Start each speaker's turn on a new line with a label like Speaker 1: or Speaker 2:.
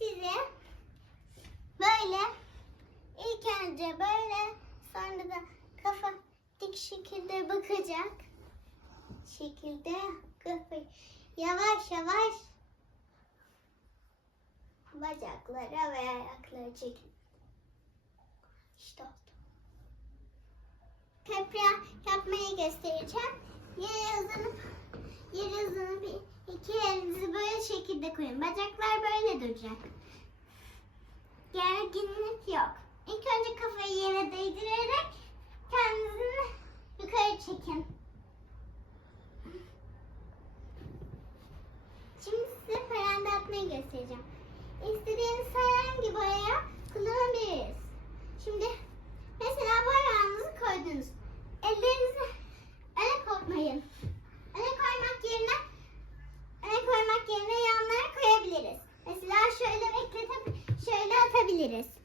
Speaker 1: size böyle ilk önce böyle sonra da kafa dik şekilde bakacak. Şekilde kafayı yavaş yavaş bacaklara ve ayaklara çekin. İşte oldu. Köprü yapmayı göstereceğim. Yere uzanıp yere uzanıp iki elinizi böyle şekilde koyun. Bacaklar böyle duracak. Gerginlik yok. İlk önce kafayı yere değdirerek kendinizi yukarı çekin. Şimdi size paranda atmayı göstereceğim. yapabiliriz.